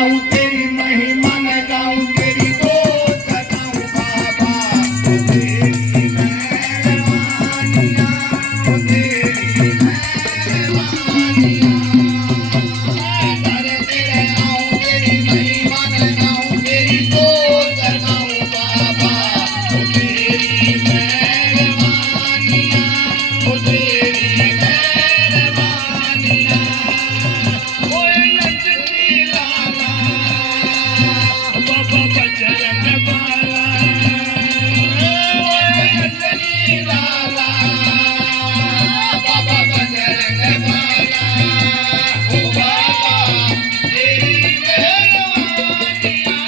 गाऊं तेरी महिमा न गाऊं तेरी दोस्त गाऊं बाबा तेरी मेहरबानियां तेरी मेहरबानियां दर तेरे आऊं तेरी महिमा न गाऊं तेरी दोस्त गाऊं बाबा तेरी मेहरबानियां तेरी मेहरबानियां ओए अंजनी लाला बाबा बजरंग बाला ओए अंजनी लाला बाबा बजरंग बाला ओ बाबा तेरी मेहरबानियां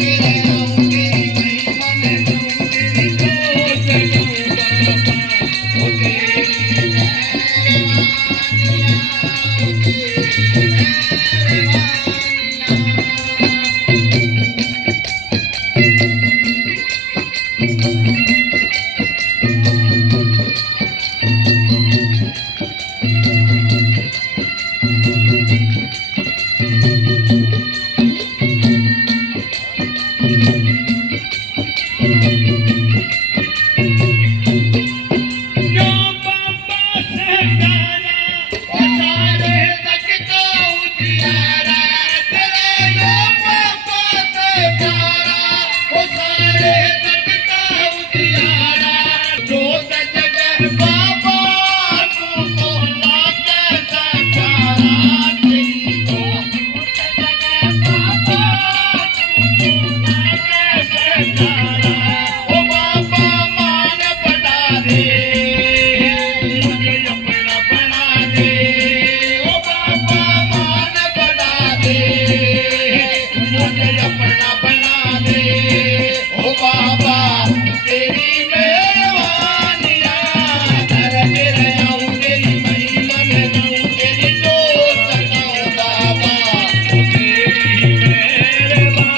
तेरे आऊं तेरी महिमा न गाऊं तेरी दोस्त गाऊं बाबा ओ तेरी यो बाबा से प्यारा ओ सारे जग का उजियारा तेरे यो बाबा से प्यारा ओ सारे जग का उजियारा जो जग बाबा तू तो लागे सकारा तेरी तो जग बाबा तू तो लागे सकारा ओ बाबा मान बना दे मुझे अपना बना दे ओ बाबा मान बना दे मुझे अपना बना दे ओ बाबा तेरी मेहरबानियां दर तेरे आऊं तेरी महिमा न गाऊं तेरी दोस्त गाऊं बाबा तेरी मेहरबानियां